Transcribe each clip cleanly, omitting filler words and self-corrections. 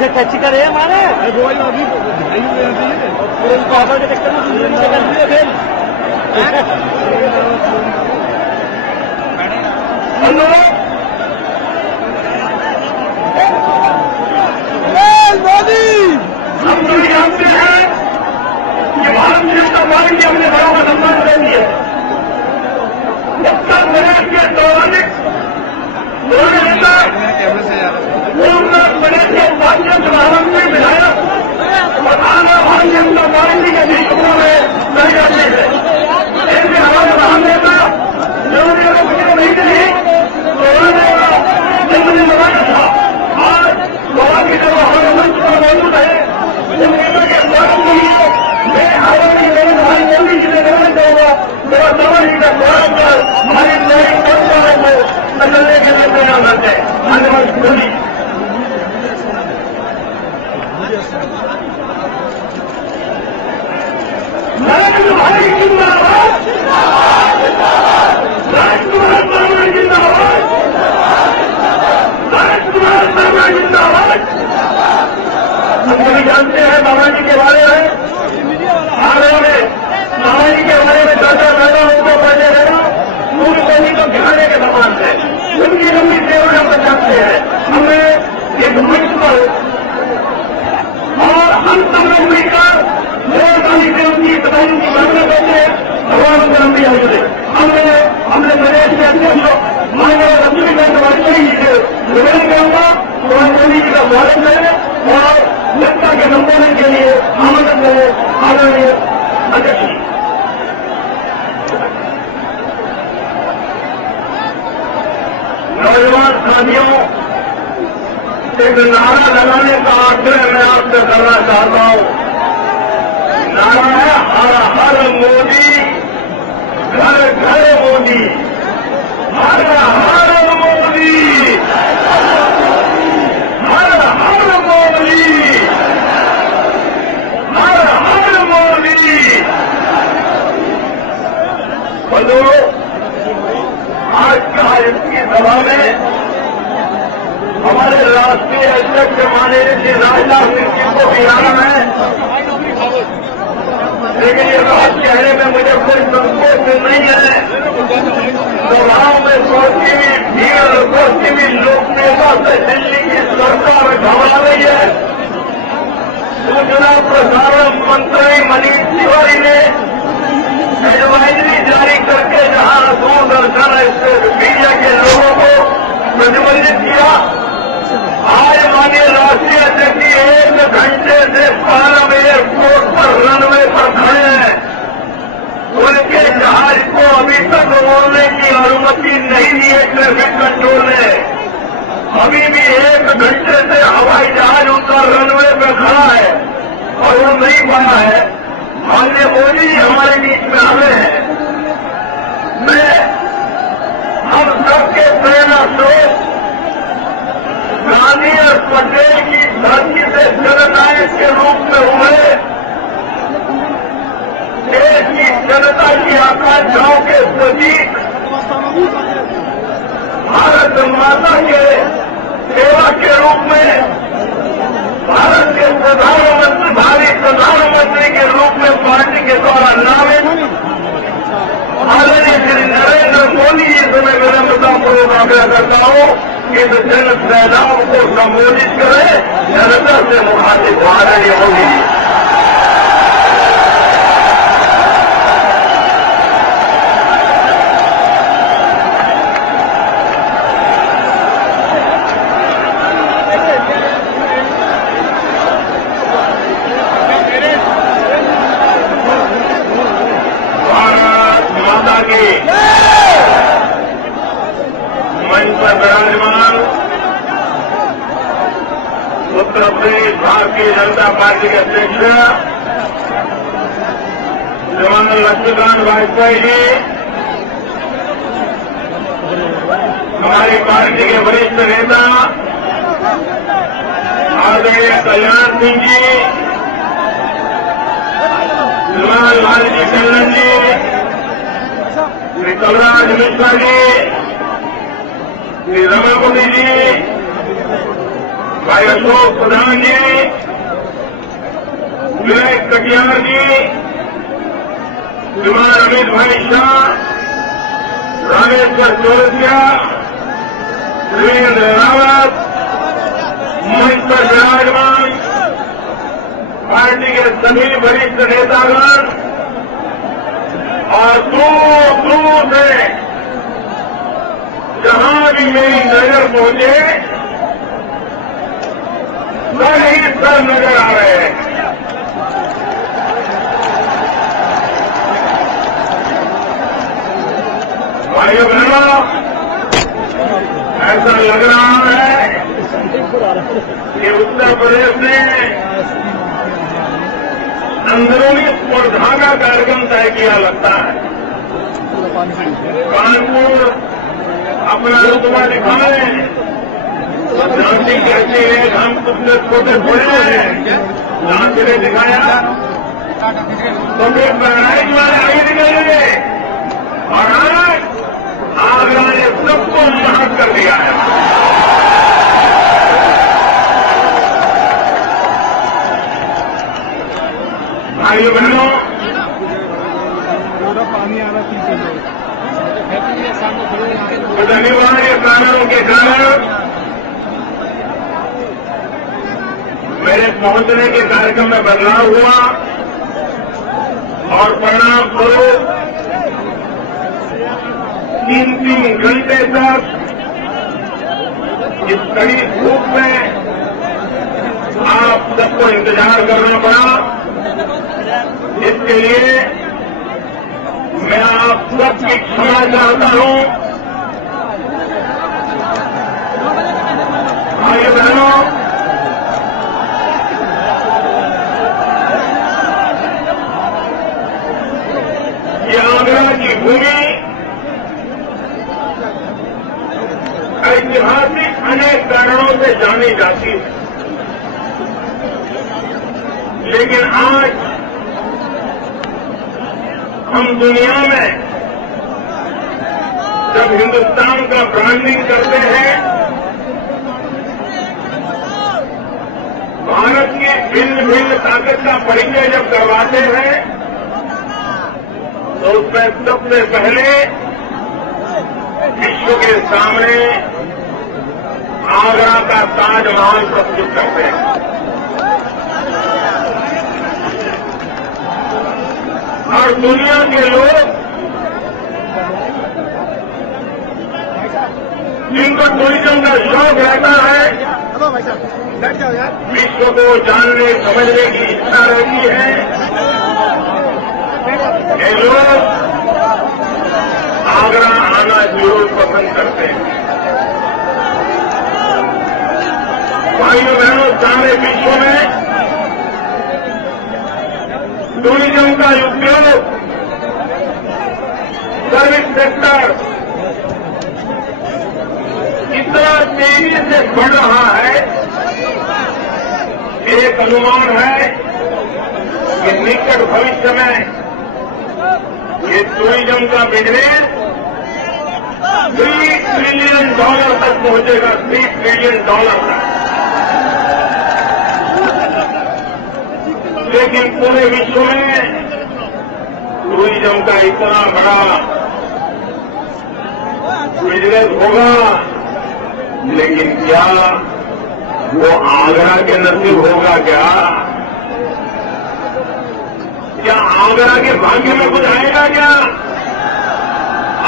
इसे कैची करे हमारे वो अभी दिखाई दे रही है ऑफर के चक्कर में दूसरे से कर दिए फिर मोदी हम तो जानते हैं कि भारतीय जनता पार्टी अपने बड़ों का सम्मान करती है। उत्तर प्रदेश के दौरानिक नेता उत्तर प्रदेश के उपाध्यक्ष प्रधानमंत्री विधायक और आगे भारतीय जनता पार्टी के नेतृत्व में चले जाते हैं। ऐसे हमारे महान नेता जिन्होंने कुछ नहीं कही तो उन्होंने जिंदगी लगाया था। आज गोवा की जगह हमारे मंच पर मौजूद है उन नेता के स्वागत के लिए मैं आगामी हमारी मोदी जी से निवेदन करूंगा मेरा समझ का स्वागत कर हमारी नई परंपरा को बदलने के लिए तैयार करते हैं। धन्यवाद मोदी। नरेंद्र भाई जिंदाबाद, राजकुमार शर्मा जिंदाबाद, राजकुमार शर्मा जिंदाबाद। हम सभी जानते हैं बाबा जी के बारे में बाबा जी के बारे में चर्चा करना उनको पहले रहना पूरी कोई तो घिराने के समान है। उनकी लंबी सेवा हम जानते हैं। हमें एक मंच पर और हम सब लोग मिलकर मेहरबानी से उनकी सफाई की मांगना करते हैं। भगवान उनका लंबी आयु दे। हमने प्रदेश के अध्यक्ष माननीय लक्ष्मीकांत वाजपेयी जी से निवेदन करूंगा तो मोदी जी का स्वागत करें और जनता के संबोधन के लिए आमंत्रित करें। आदरणीय अध्यक्ष जी। नौजवान साथियों, एक नारा लगाने का आग्रह मैं आपसे करना चाहता हूं। नारा है हर हर मोदी, घर घर मोदी, हर हर मोदी, हर हर मोदी, हर हर मोदी। बंधुओं, आज का इसकी सभा में हमारे राष्ट्रीय अध्यक्ष माननीय श्री राजनाथ सिंह जी को भी आना है, लेकिन ये बात कहने में मुझे कोई संकोच नहीं है। सभाओं में सोचती हुई भीड़, सोचती हुई लोक नेता से दिल्ली की सरकार घबरा रही है। सूचना प्रसारण मंत्री मनीष तिवारी ने एडवाइजरी जारी करके जहां दूरदर्शन मीडिया के लोगों को प्रतिबंधित किया, आज माननीय राष्ट्रीय अध्यक्ष 1 घंटे से पालम एयरपोर्ट पर रनवे पर खड़े हैं। उनके जहाज को अभी तक उड़ने की अनुमति नहीं दी है ट्रैफिक कंट्रोल ने। अभी भी 1 घंटे से हवाई जहाज उनका रनवे पर खड़ा है और उड़ नहीं पाया है। माननीय मोदी जी हमारे बीच में आ रहे हैं। मैं हम सबके प्रेरणा स्रोत गांधी और पटेल की धरती से जननायक के रूप में हुए देश की जनता की आकांक्षाओं के प्रतीक भारत माता के सेवा के रूप में भारत के प्रधानमंत्री के रूप में पार्टी के द्वारा नामित आदरणीय श्री नरेंद्र मोदी जी से मैं विनम्रतापूर्वक आग्रह करता हूं कि जन सैलाओं को संबोधित करें, जनता से मुखातिब आदरणीय मोदी जी। मंच पर विराजमान उत्तर प्रदेश भारतीय जनता पार्टी के अध्यक्ष श्रीमान लक्ष्मीकांत वाजपेयी जी, हमारी पार्टी के वरिष्ठ नेता आदरणीय कल्याण सिंह जी, श्रीमान लालजी टंडन जी, श्री कलराज मिश्रा जी, श्री रमाकुंडी जी, भाई अशोक प्रधान जी, विवेक कटियार जी, श्रीमान अमित भाई शाह, रामेश्वर चौरसिया, वीरेंद्र रावत, मंच पर विराजमान पार्टी के सभी वरिष्ठ नेतागण और दूर दूर से जहां भी मेरी नजर पहुंचे सभी सब नजर आ रहे हैं। भाइयों बहनों, ऐसा लग रहा है कि उत्तर प्रदेश ने अंदरूनी स्पर्धा का कार्यक्रम तय किया लगता है। कानपुर अपना रुतबा दिखाए, झांसी कहती है हम तुमसे छोटे थोड़े हैं, झांसी ने दिखाया तो फिर बहराइच वाले आगे निकलेंगे और आज आगरा ने सबको महक कर दिया है। भाइयों बहनों, पानी आ रहा कुछ अनिवार्य कारणों के कारण मेरे पहुंचने के कार्यक्रम में बदलाव हुआ और परिणाम स्वरूप 3 घंटे तक इस कड़ी धूप में आप सबको इंतजार करना पड़ा। इसके लिए मैं आप सबकी क्षमा चाहता हूं। भाइयों बहनों, ये आगरा की भूमि ऐतिहासिक अनेक कारणों से जानी जाती है, लेकिन आज हम दुनिया में जब हिंदुस्तान का ब्रांडिंग करते हैं, भारत की भिन्न भिन्न ताकत का परिचय जब करवाते हैं, तो उसमें सबसे पहले विश्व के सामने आगरा का ताजमहल प्रस्तुत करते हैं। और दुनिया के लोग जिनको टूरिज्म का शौक रहता है, विश्व को जानने समझने की इच्छा रहती है, ये लोग आगरा आना जरूर पसंद करते हैं। भाइयों बहनों, सारे विश्व में टूरिज्म का उपयोग सर्विस सेक्टर इतना तेजी से बढ़ रहा है, एक अनुमान है कि निकट भविष्य में ये टूरिज्म का बिजनेस $3 ट्रिलियन तक पहुंचेगा, $3 ट्रिलियन तक। लेकिन पूरे विश्व में टूरिज्म का इतना बड़ा बिजनेस होगा, लेकिन क्या वो आगरा के नसीब होगा? क्या आगरा के भाग्य में कुछ आएगा? क्या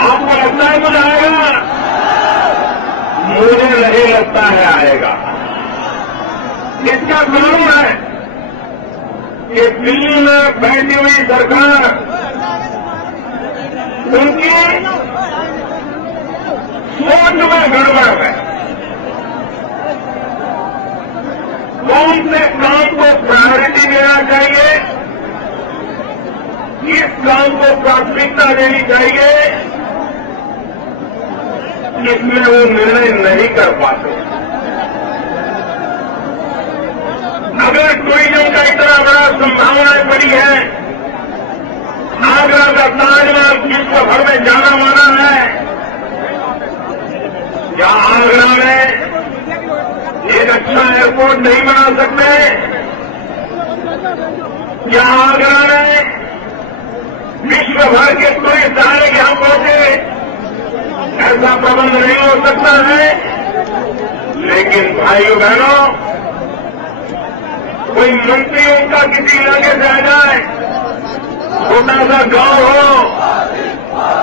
आपको लगता है कुछ आएगा? मुझे नहीं लगता है आएगा। इसका कारण है कि दिल्ली में बैठी हुई सरकार, उनकी सोच में गड़बड़ है। कौन से काम को प्रायोरिटी देना चाहिए, किस काम को प्राथमिकता देनी चाहिए, इसमें वो निर्णय नहीं कर पाते। अगर टूरिज्म का इतना बड़ा संभावनाएं पड़ी है, आगरा का ताजमहल विश्व भर में जाना माना है, या आगरा में एक अच्छा एयरपोर्ट नहीं बना सकते? क्या आगरा में विश्व भर के टूरिस्ट आए यहां पहुंचे? ऐसा प्रबंध नहीं हो सकता है। लेकिन भाइयों बहनों, कोई मंत्रियों का किसी इलाके से आ जाए, छोटा सा गांव हो,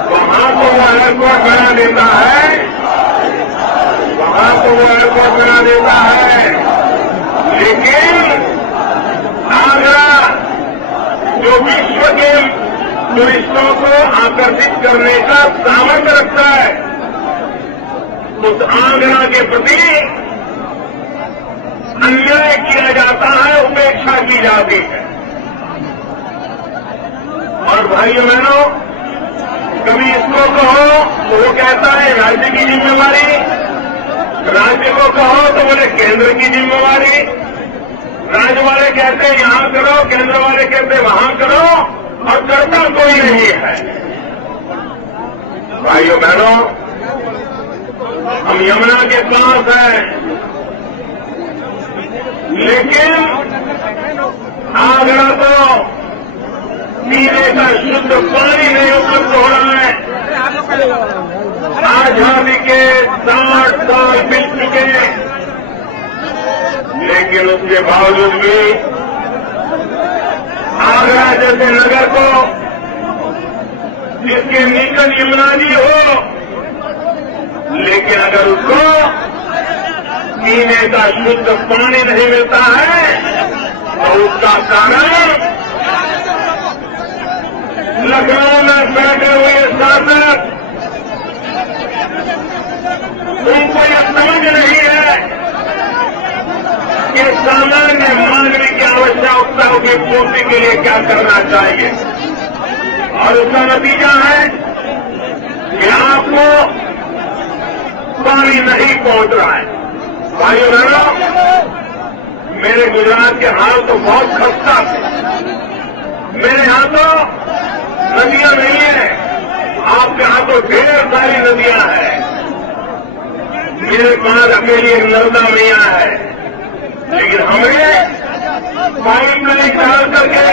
वहां तो वो एयरपोर्ट बना देता है, वहां तो वो एयरपोर्ट बना देता है। लेकिन आगरा जो विश्व के टूरिस्टों को आकर्षित करने का सामर्थ्य रखता है, उस आगरा के प्रति अन्याय किया जाता है, उपेक्षा की जाती है। और भाइयों बहनों, कभी इसको कहो तो वो कहता है राज्य की जिम्मेवारी, राज्य को कहो तो बोले केंद्र की जिम्मेवारी, राज्य वाले कहते हैं यहां करो, केंद्र वाले कहते हैं वहां करो, और करता कोई नहीं है। भाइयों बहनों, हम यमुना के पास हैं, लेकिन आगरा तो पीने का शुद्ध पानी नहीं उपलब्ध हो रहा है। आजादी के 60 साल बीत चुके, लेकिन उसके बावजूद भी आगरा जैसे नगर को, जिसके निकट यमुना जी हो, लेकिन अगर उसको पीने का शुद्ध पानी नहीं मिलता है तो उसका कारण लखनऊ में बैठे हुए शासक, उनको यह समझ नहीं है कि सामान्य मानवीय की आवश्यकताओं की पूर्ति के लिए क्या करना चाहिए। और उसका नतीजा है कि आपको पानी नहीं पहुंच रहा है। भाइयों बहनों, मेरे गुजरात के हाल तो बहुत खस्ता थे। मेरे यहां तो नदियां नहीं है, आपके यहां तो ढेर सारी नदियां हैं। मेरे पास अकेली एक नर्मदा मैया है, लेकिन हमें पाइप लाइन डाल करके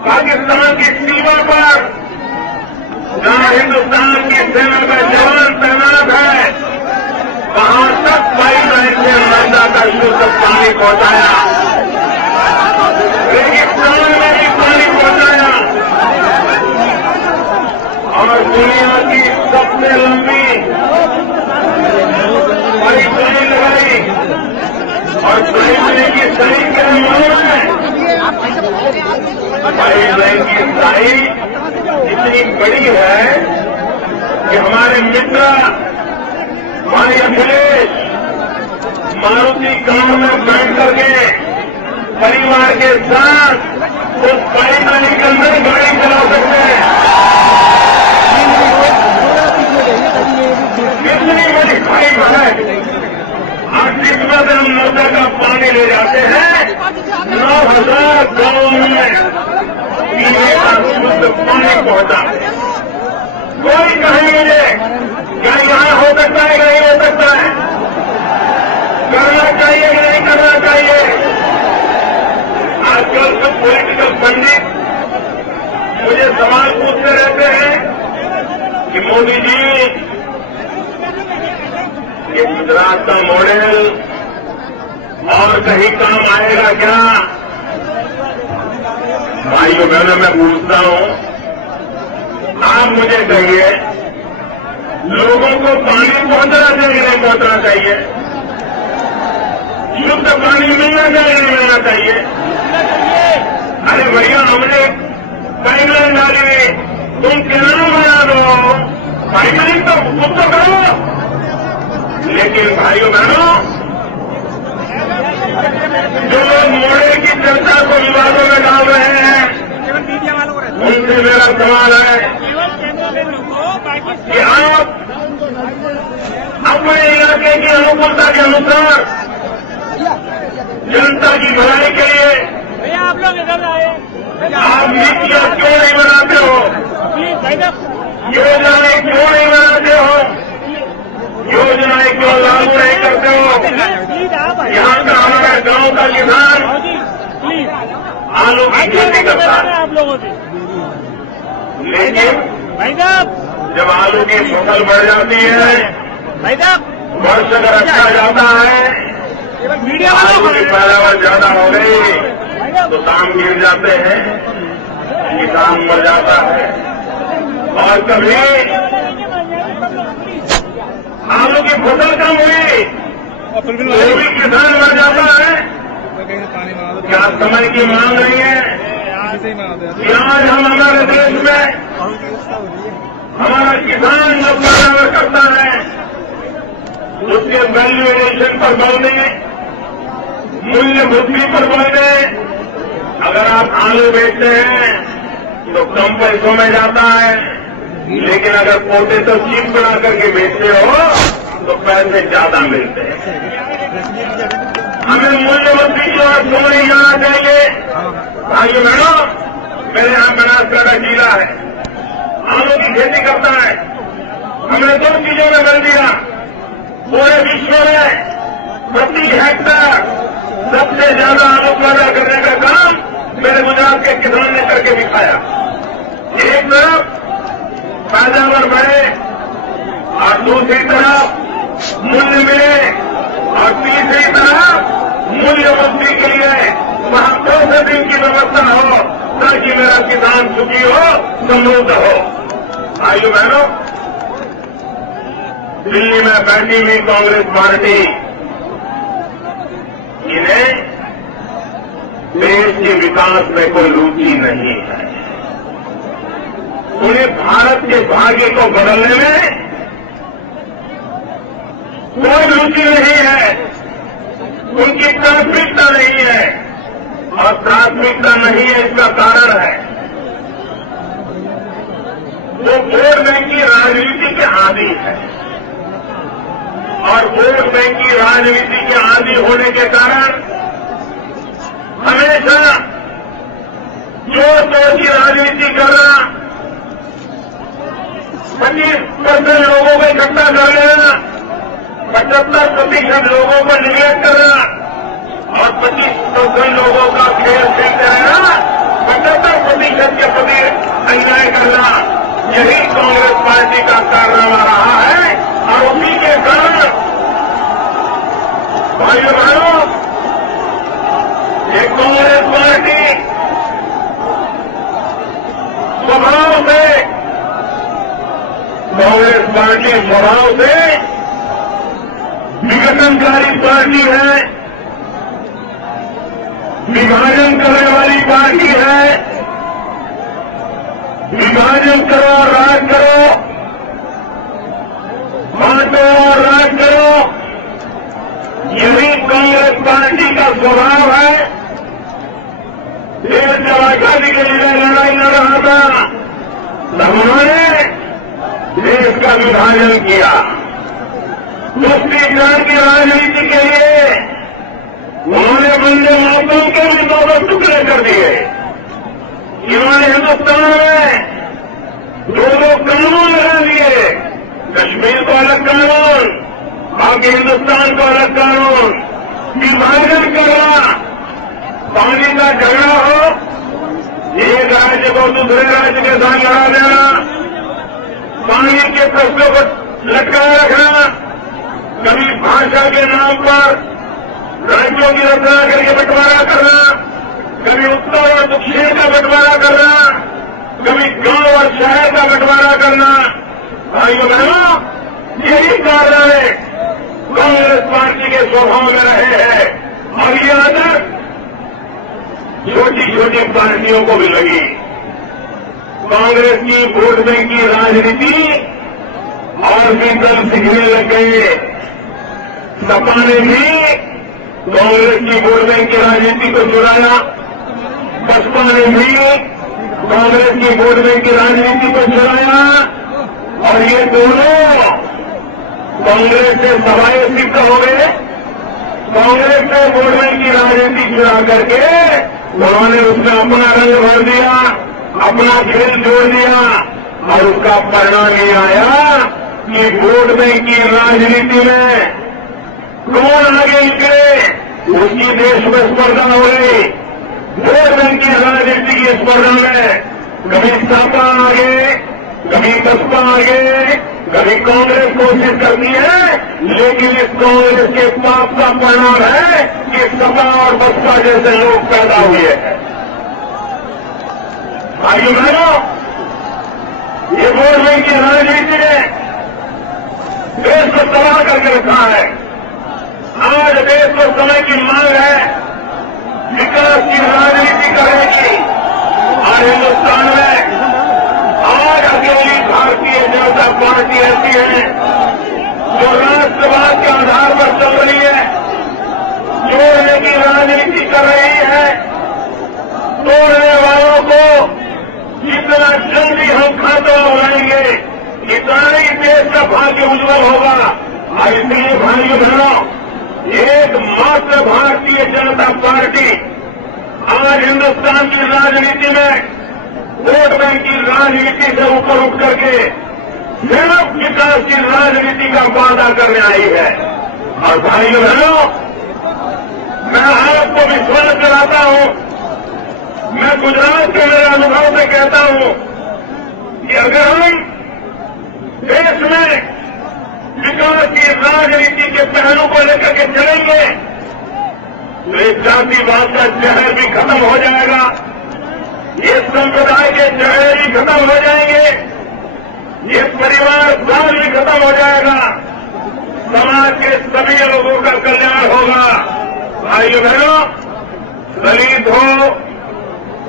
पाकिस्तान की सीमा पर जहां हिंदुस्तान की सेना का जवान तैनात है, वहां तक पाइप लाइन से नर्मदा का शुद्ध पानी पहुंचाया, रेगिस्तान में भी पानी पहुंचाया। और दुनिया की सबसे लंबी पाइप लाइन लगाई, और पाइप लाइन की साइज क्या मालूम है? पाइप लाइन की साइज इतनी बड़ी है कि हमारे मित्र भाई अखिलेश मारुति कार में बैठ करके परिवार के साथ उस पाइप लाइन के अंदर गाड़ी चला सकते हैं। कितनी बड़ी पाइप है, और जिसमें से हम नर्मदा का पानी ले जाते हैं, 9,000 गांवों में पीने का शुद्ध पानी पहुंचा। कोई कहे मुझे क्या यहां हो सकता है, नहीं हो सकता है, करना चाहिए कि नहीं करना चाहिए? आजकल सब पॉलिटिकल पंडित मुझे सवाल पूछते रहते हैं कि मोदी जी, ये गुजरात का मॉडल और कहीं काम आएगा क्या? भाइयों बहनों, मैं पूछता हूं, आप मुझे कहिए, लोगों को पानी पहुंचना चाहिए कि नहीं पहुंचना चाहिए? शुद्ध पानी मिलना चाहिए नहीं मिलना चाहिए? अरे भैया, हमने पाइपलाइन डाली, तुम किनारा बना दो, पाइपलाइन तो खुद तो करो। लेकिन भाइयों बहनों, जो लोग मॉडल की चर्चा को विवादों में डाल रहे हैं, उनसे मेरा सवाल है कि आप अपने इलाके की अनुकूलता के अनुसार जनता की भलाई के लिए आप लोग इधर आए, आप नीतियां क्यों नहीं बनाते हो? योजनाएं क्यों नहीं बनाते हो? योजनाएं क्यों लागू नहीं करते हो? गांव का किसान आलू की खेती करता है, आप लोगों से लेकिन भाई साहब, जब आलू की फसल बढ़ जाती है, भाई साहब, वर्ष अगर अच्छा जाता है, मीडिया आलू की पैदावार ज्यादा हो गई भाई साहब, तो दाम गिर जाते हैं, किसान मर जाता है। और कभी आलू की फसल कम हुई और फिर भी तो भी किसान मर जाता है। कहीं से पानी मांगा क्या समय की मांग नहीं है ऐसे ही मांगा कि आज हम हमारे देश में हमारा किसान जब पैदावार करता है उसके वैल्यू एडिशन पर बल दें, मूल्य वृद्धि पर बल दें। अगर आप आलू बेचते हैं तो कम पैसों में जाता है, लेकिन अगर पोटेटो चिप बना करके बेचते हो तो पैसे ज्यादा मिलते हैं। हमें मूल्य वृद्धि की ओर क्यों नहीं जाना चाहिए? भाइयों बहनों, मेरे यहां बनासकांठा का जिला है, आलू की खेती करता है। हमने 2 चीजों में बल दिया। पूरे विश्व में प्रति हेक्टेयर सबसे ज्यादा आलू पैदा करने का काम मेरे गुजरात के किसान ने करके दिखाया। एक तरफ पैदावार बढ़े और दूसरी तरफ मूल्य मिले और तीसरी तरफ मूल्य वृद्धि के लिए वहां 2 दिन की व्यवस्था हो ताकि मेरा किसान सुखी हो, समृद्ध हो। भाइयों बहनों, दिल्ली में बैठी हुई कांग्रेस पार्टी इन्हें देश के विकास में कोई रुचि नहीं है। उन्हें भारत के भाग्य को बदलने में कोई रुचि नहीं है। उनकी प्राथमिकता नहीं है और प्राथमिकता नहीं है इसका कारण है वो वोट बैंक की राजनीति के आदी है और वोट बैंक की राजनीति के आदी होने के कारण हमेशा जोर की राजनीति करना, 25% लोगों को इकट्ठा कर लेना, 75% लोगों को निगलेक्ट करना और 25% लोगों का खेल खेलते रहना, 75% के प्रति अन्याय करना, यही कांग्रेस पार्टी का कारनामा रहा है। और उसी के कारण भाइयों बहनों, ये कांग्रेस पार्टी स्वभाव से विघटनकारी पार्टी है, विभाजन करने वाली पार्टी है। विभाजन करो और राज करो, बांटो और राज करो, यही कांग्रेस पार्टी का स्वभाव है। देश जब आजादी के लिए लड़ाई लड़ रहा था तब उन्होंने देश का विभाजन किया। तुष्टीकरण की राजनीति के लिए उन्होंने वंदे मातरम के भी 2 टुकड़े कर दिए। इन्होंने हिंदुस्तान में 2 कानून लगा दिए, कश्मीर को अलग कानून, बाकी हिंदुस्तान को अलग कानून। विभाजन करना, पानी का झगड़ा हो, एक राज्य को दूसरे राज्य के साथ लड़ा देना, पानी के प्रश्नों को लटकाए रखना, कभी भाषा के नाम पर राज्यों की रचना करके बंटवारा करना, कभी उत्तर और दक्षिण का बंटवारा करना, कभी गांव और शहर का बंटवारा करना। भाइयों बहनों, यही कारनामे कांग्रेस पार्टी के स्वभाव में रहे हैं और ये आदत छोटी छोटी पार्टियों को भी लगी। कांग्रेस की वोट बैंक की राजनीति और भी दल सीखने लग गए। सपा ने भी कांग्रेस की वोट बैंक की राजनीति को चुराया, बसपा ने भी कांग्रेस की वोट बैंक की राजनीति को चुराया और ये दोनों कांग्रेस से सवाए सिद्ध हो गए। कांग्रेस ने वोट बैंक की राजनीति चुरा करके उन्होंने उसमें अपना रंग भर दिया, अपना खेल जोड़ दिया और उसका परिणाम ये आया कि वोट बैंक की राजनीति में कौन आगे निकले, उसकी देश में स्पर्धा हो गई। वोट बैंक की राजनीति की स्पर्धा में कभी सपा आगे, कभी बसपा आगे, कभी कांग्रेस कोशिश करती है, लेकिन इस कांग्रेस के पाप का परिणाम है कि सपा और बसपा जैसे लोग पैदा हुए हैं। भाइयों बहनों, ये वोट बैंक की राजनीति ने देश को तबाह करके रखा है। आज देश को समय की मांग है विकास की राजनीति करने की। और हिंदुस्तान में आज अकेली भारतीय जनता पार्टी ऐसी है जो राष्ट्रवाद के आधार पर चल रही है, जोड़ने की राजनीति कर रही है। तोड़ने वालों को जितना जल्दी हम खात्मा बनाएंगे, इतना ही देश का भाग्य उज्जवल होगा। और इसलिए भाइयों बहनों, एकमात्र भारतीय जनता पार्टी आज हिंदुस्तान की राजनीति में वोट बैंक की राजनीति से ऊपर उठ करके सिर्फ विकास की राजनीति का वादा करने आई है। और भाइयों बहनों, मैं आपको विश्वास दिलाता हूं, मैं गुजरात के मेरे अनुभव से कहता हूं कि अगर हम देश में विकास की राजनीति के पहलू को लेकर के चलेंगे तो इस जातिवाद का जहर भी खत्म हो जाएगा, ये संप्रदाय के जहर भी खत्म हो जाएंगे, ये परिवारवाद भी खत्म हो जाएगा, समाज के सभी लोगों का कल्याण होगा। भाइयों बहनों, दलित हो,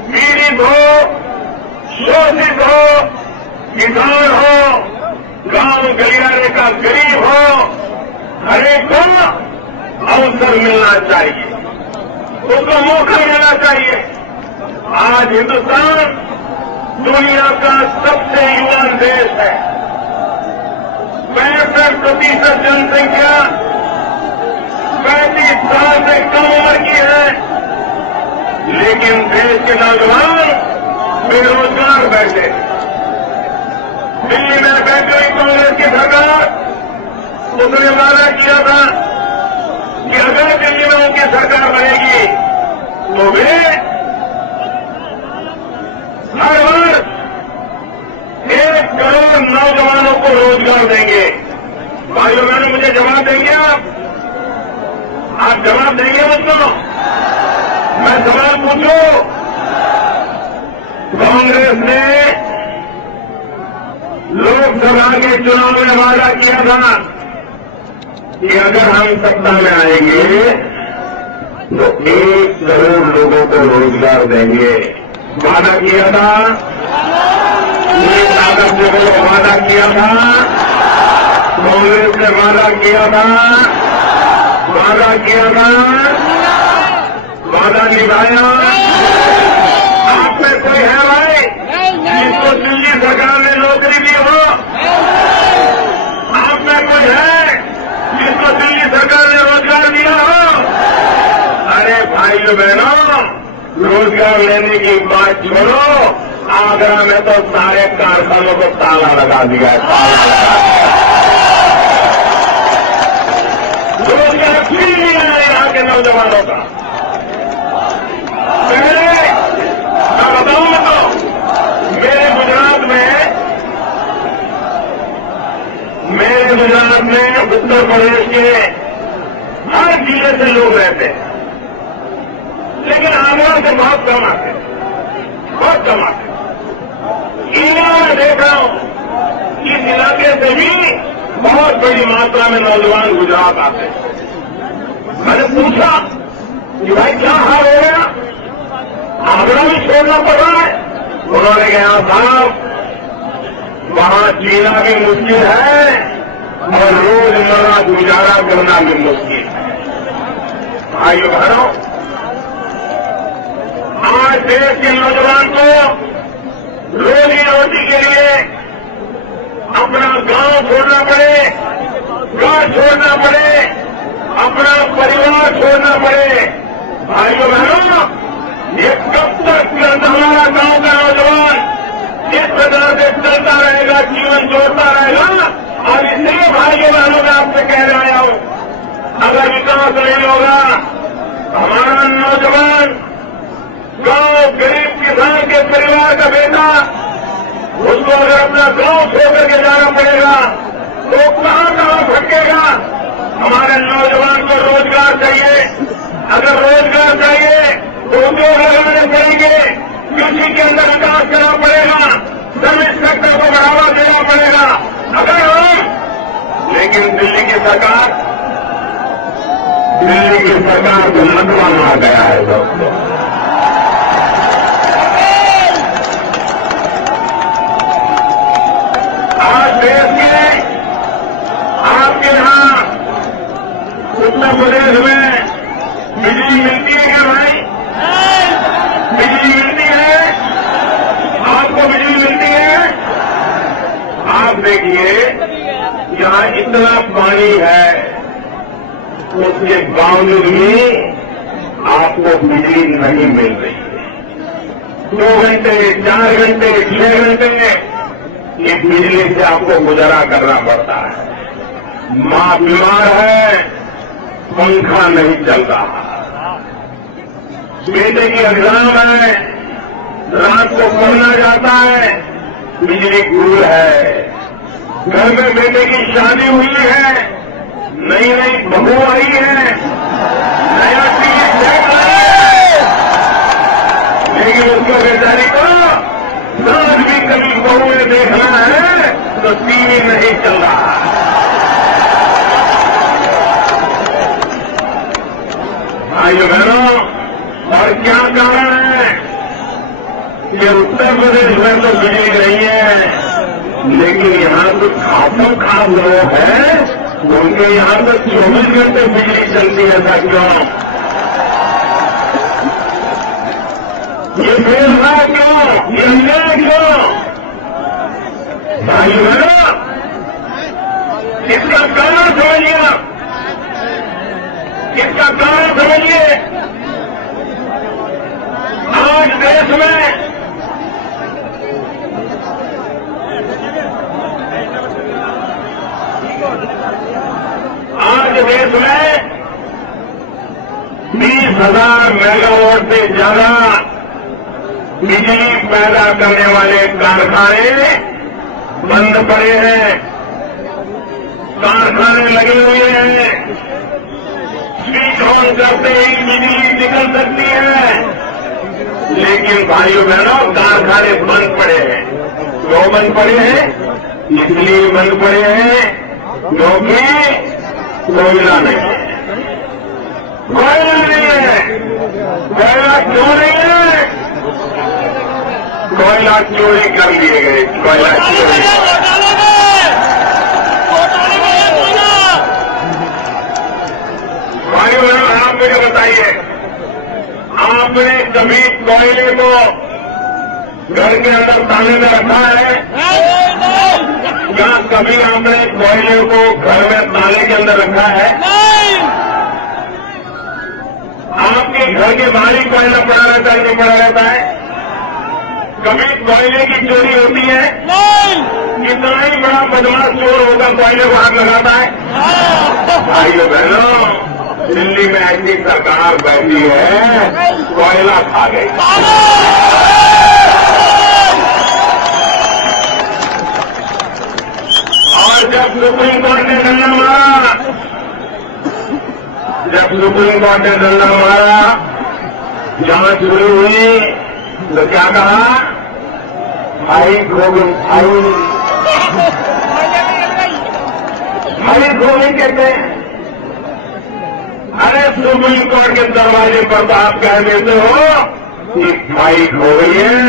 पीड़ित हो, शोषित हो, किसान हो, गांव गलियारे का गरीब हो, हरेक को अवसर मिलना चाहिए, उसको मौका मिलना चाहिए। आज हिंदुस्तान दुनिया का सबसे युवा देश है। 65% जनसंख्या 35 साल से कम उम्र की है, लेकिन देश के नौजवान बेरोजगार बैठे। दिल्ली में बैठी हुई कांग्रेस की सरकार, उसने वादा किया था कि अगर दिल्ली में उनकी सरकार बनेगी तो वे हर वर्ष 1 करोड़ नौजवानों को रोजगार देंगे। भाइयों बहनों, मुझे जवाब देंगे आप जवाब देंगे मुझको? मैं सवाल पूछूं, कांग्रेस ने लोकसभा के चुनाव में वादा किया था कि अगर हम सत्ता में आएंगे तो 1 करोड़ लोगों को रोजगार देंगे। वादा किया था, ये ताकत से वो वादा किया था, कांग्रेस ने वादा किया था, वादा निभाया। आप में कोई है भाई जिसको दिल्ली सरकार ने नौकरी दी हो? आप में कोई है जिसको दिल्ली सरकार ने रोजगार दिया हो? अरे भाइयों बहनों, रोजगार लेने की बात छोड़ो, आगरा में तो सारे कारखानों को ताला लगा दिया है, ताला लगा दिया। रोजगार फिर नहीं आया यहाँ के नौजवानों का। पहले मैं बताऊं तो मेरे गुजरात में उत्तर प्रदेश के हर जिले से लोग रहते हैं, लेकिन आगरा से बहुत कम आते, बहुत कम आते। मैं देख रहा हूं कि इस इलाके से भी बहुत बड़ी मात्रा में नौजवान गुजरात आते हैं। मैंने पूछा कि भाई क्या हाल हो गया, आगरा भी छोड़ना पड़ रहा है? उन्होंने कहा साहब, वहां जीना भी मुश्किल है और रोजमर्रा गुजारा करना भी मुश्किल है। भाइयों बहनों, आज देश के नौजवान को रोजी रोटी के लिए अपना गांव छोड़ना पड़े, घर छोड़ना पड़े, अपना परिवार छोड़ना पड़े। भाइयों बहनों, ये कब तक हमारा गांव का नौजवान इस प्रकार से चलता रहेगा, जीवन जोड़ता रहेगा? और इसलिए भाइयों बहनों, मैं आपसे कह रहा हूं, अगर विकास नहीं होगा, नौजवान, गांव गरीब किसान के परिवार का बेटा, उसको अगर अपना गांव छोड़ करके जाना पड़ेगा तो कहां भटकेगा। हमारे नौजवान को रोजगार चाहिए, अगर रोजगार चाहिए तो उद्योग लगाने पड़ेंगे, कृषि के अंदर विकास करना पड़ेगा, सर्विस सेक्टर को बढ़ावा देना पड़ेगा। अगर हम, लेकिन दिल्ली की सरकार को लकवा मार गया है दोस्तों। आज देश के आपके यहां उत्तर प्रदेश में बिजली मिलती है क्या भाई? बिजली मिलती है? आपको बिजली मिलती है? आप देखिए यहां इतना पानी है, उसके बावजूद भी आपको बिजली नहीं मिल रही है। 2 घंटे, 4 घंटे, 6 घंटे ये बिजली से आपको गुजारा करना पड़ता है। मां बीमार है, पंखा नहीं चल रहा, बेटे की एग्जाम है, रात को पढ़ना जाता है, बिजली गुल है, घर में बेटे की शादी हुई है, नई नई बहू आई है, नया टीवी सेट है, लेकिन उसको बेचारी को आज भी कभी बहू ने देखना है तो टीवी नहीं चल रहा। भाइयों बहनों, और क्या कारण है कि उत्तर प्रदेश में तो बिजली नहीं है, लेकिन यहां तो खासों खास लोग हैं, उनके यहां तो 24 घंटे बिजली चलती है। ऐसा क्यों? ये भेदभाव क्यों? ये अन्याय क्यों? भाइयों बहनों, इसका कारण समझिए आप, इसका कारण समझिए। आज देश में देश में 20,000 मेगावाट से ज्यादा बिजली पैदा करने वाले कारखाने बंद पड़े हैं, कारखाने लगे हुए हैं, स्विच ऑन करते ही बिजली निकल सकती है, लेकिन भाइयों बहनों कारखाने बंद पड़े हैं। क्यों बंद पड़े हैं? इसलिए बंद पड़े हैं क्योंकि कोयला नहीं है, कोयला नहीं है। कोयला क्यों नहीं है? कोयला चोरी कर लिए गए, कोयला चोरी। भाइयों बहनों, आप मुझे बताइए, आपने कभी कोयले को घर के अंदर ताले में रखा है? क्या कभी आपने कोयले को घर में ताले के अंदर रखा है? आपके घर के बाहर ही कोयला पड़ा रहता है, जो पड़ा रहता है? कभी कोयले की चोरी होती है? कितना ही बड़ा बदमाश चोर होगा, कोयले को हाथ लगाता है? भाइयों बहनों, दिल्ली में ऐसी सरकार बैठी है, कोयला खा गई। और जब सुप्रीम कोर्ट ने डंडा मारा, जांच शुरू हुई तो क्या कहा? भाई गोविंद, भाई गोविंद कहते हैं। अरे सुप्रीम कोर्ट के दरवाजे पर तो आप कह देते हो कि फाइट हो गई है,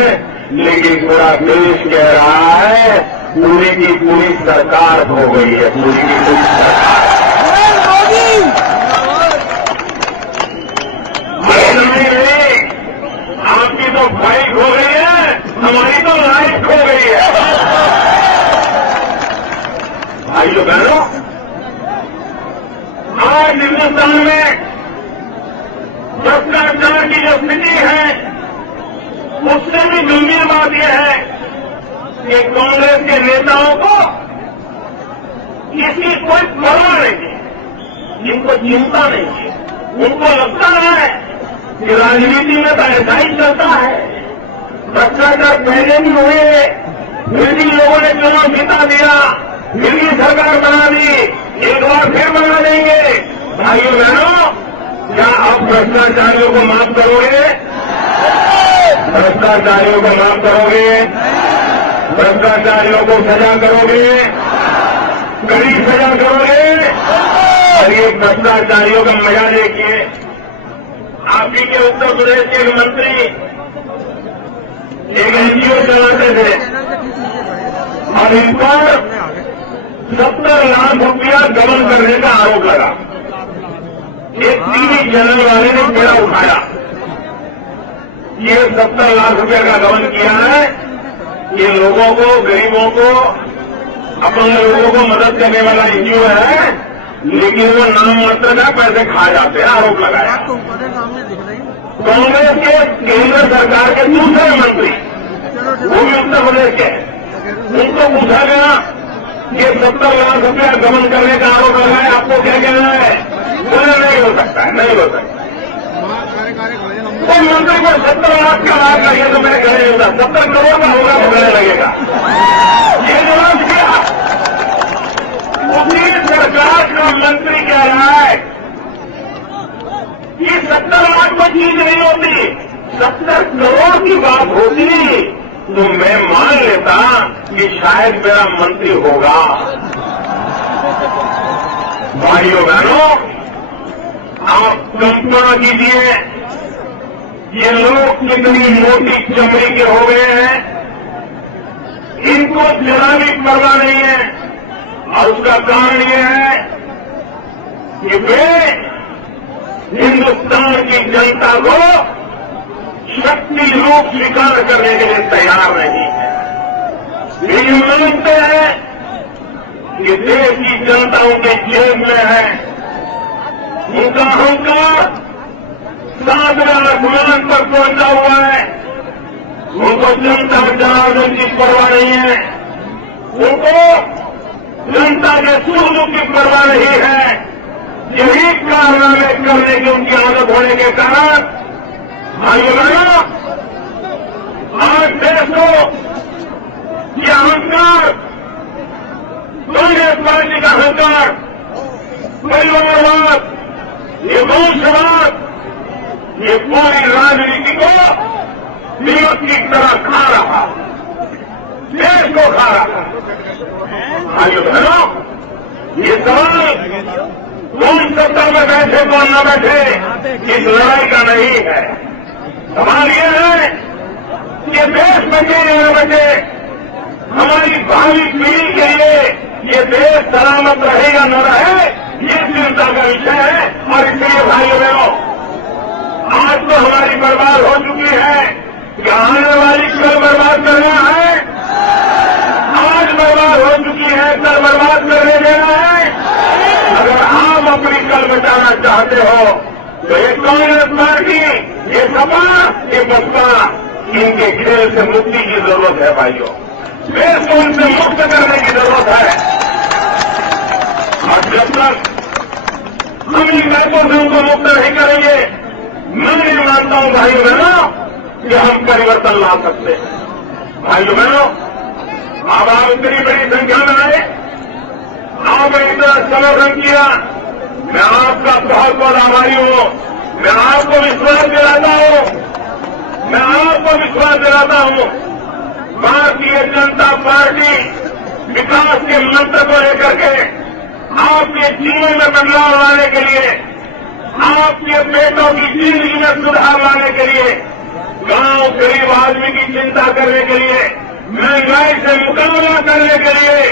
लेकिन पूरा देश कह रहा है पूरी की पूरी सरकार हो गई है, पूरी की पूरी सरकार। आपकी तो फाइट हो गई है, हमारी तो लाइफ हो गई है। भाइयों बहनों, आज हिंदुस्तान में भ्रष्टाचार की जो स्थिति है, उससे भी गंभीर बात यह है कि कांग्रेस के नेताओं को इसकी कोई परवाह नहीं है, इनको चिंता नहीं है। उनको लगता है कि राजनीति में तो ऐसा ही चलता है। भ्रष्टाचार पहले भी हुए, फिर भी लोगों ने चुनाव जिता दिया, फिर भी सरकार बना दी, एक बार फिर बना देंगे। भाइयों बहनों, क्या आप भ्रष्टाचारियों को माफ करोगे? भ्रष्टाचारियों को माफ करोगे? भ्रष्टाचारियों को सजा करोगे? कड़ी सजा करोगे? और ये भ्रष्टाचारियों का मजा देखिए। आप ही के उत्तर प्रदेश के एक मंत्री एक एनजीओ चलाते थे और इन पर 70 लाख रुपया गबन करने का आरोप लगा। एक टीवी चैनल वाले ने मेरा उठाया, ये 70 लाख रुपया का गबन किया है, ये लोगों को, गरीबों को, अपने लोगों को मदद करने वाला एनजीओ है, लेकिन वो नाम मात्र का पैसे खा जाते हैं, आरोप लगाया। कांग्रेस के केंद्र सरकार के दूसरे मंत्री, वो भी उत्तर प्रदेश के, उनको पूछा गया कि 70 लाख रुपया गबन करने का आरोप लगाया, आपको क्या कहना है? बोले नहीं हो सकता है, नहीं हो सकता। तो मंत्री को 70 लाख का लाभ लगे तो मेरे गले होगा, 70 करोड़ का होगा तो गले लगेगा। ये जवाब किया। उसी सरकार का मंत्री कह रहा है कि 70 लाख को चीज नहीं होती, 70 करोड़ की बात होती तो मैं मान लेता कि शायद मेरा मंत्री होगा। भाइयों बहनों, आप कल्पना कीजिए, ये लोग कितनी मोटी चमड़ी के हो गए हैं, इनको जरा भी परवाह नहीं है। और उसका कारण ये है कि वे हिंदुस्तान की जनता को शक्ति रूप स्वीकार करने के लिए तैयार नहीं है। वे ये मानते हैं कि देश की जनता उनके जेब में है, उनका अहंकार 7वें आसमान पर पहुंचा हुआ है, उनको जनता जनार्दन की परवाह नहीं है, उनको जनता के सुख की परवाह नहीं है। यही कारनामे करने की उनकी आदत होने के कारण भाइयों बहनों, आज देश को यह अहंकार, कांग्रेस पार्टी का अहंकार, परिवारवाद, ये वंशवाद, ये पूरी राजनीति को विरोध की तरह खा रहा, देश को खा रहा। भाइयों बहनों, ये सवाल कौन सत्ता में बैठे कौन न बैठे इस लड़ाई का नहीं है। सवाल ये है कि देश बचे या न बचे, हमारी भावी पीढ़ी के लिए ये देश सलामत रहे या न रहे, ये चिंता का विषय है। और इसलिए भाइयों बहनों, आज तो हमारी बर्बाद हो चुकी है, क्या आने वाली कल बर्बाद करना है? आज बर्बाद हो चुकी है, कल बर्बाद करने देना है। अगर आप अपनी कल बचाना चाहते हो तो ये कांग्रेस पार्टी, ये सपा, ये बसपा, इनके खेल से मुक्ति की जरूरत है। भाइयों, देश को उनसे मुक्त करने की जरूरत है। और जब तक हम इन बैंकों से उनको मुक्त नहीं करेंगे, मैं नहीं मानता हूं भाइयों बहनों कि हम परिवर्तन ला सकते हैं। भाइयों बहनों, अब आप इतनी बड़ी संख्या में आए, आपने इतना समर्थन किया, मैं आपका बहुत बहुत आभारी हूं। मैं आपको विश्वास दिलाता हूं, मैं आपको विश्वास दिलाता हूं, भारतीय जनता पार्टी विकास के मंत्र को लेकर के आपके जीवन में बदलाव लाने के लिए, आपके बेटों की जिंदगी में सुधार लाने के लिए, गांव गरीब आदमी की चिंता करने के लिए, महंगाई से मुकाबला करने के लिए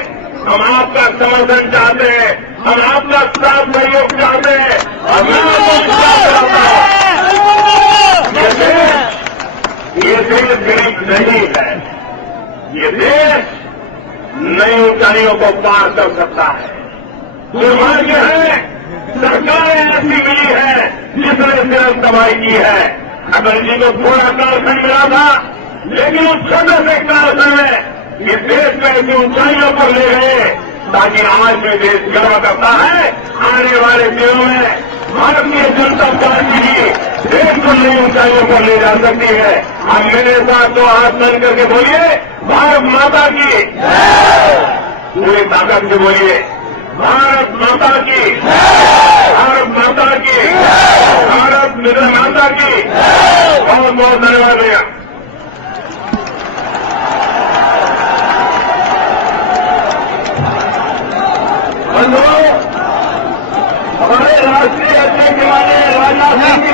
हम आपका समर्थन चाहते हैं, हम आपका साथ सहयोग चाहते हैं। और मैं आपको विश्वास कराता हूं, ये देश गरीब नहीं है, ये देश नई ऊंचाइयों को पार कर सकता है। दुर्भाग्य है, सरकारें ऐसी मिली है जिसने सिर्फ दवाई की है। अटल जी को थोड़ा कालखंड मिला था, लेकिन उस छोटे से कालखंड में ये देश को ऐसी ऊंचाइयों पर ले गए ताकि आज भी देश गर्व करता है। आने वाले दिनों में भारतीय जनता पार्टी देश को नई ऊंचाइयों पर ले जा सकती है। आप मेरे साथ तो हाथ बंद करके बोलिए, भारत माता की पूरी ताकत से बोलिए, भारत माता की, भारत माता की, भारत माता की। बहुत बहुत धन्यवाद भैया। बंधुओं, हमारे राष्ट्रीय अध्यक्ष माननीय राजनाथ सिंह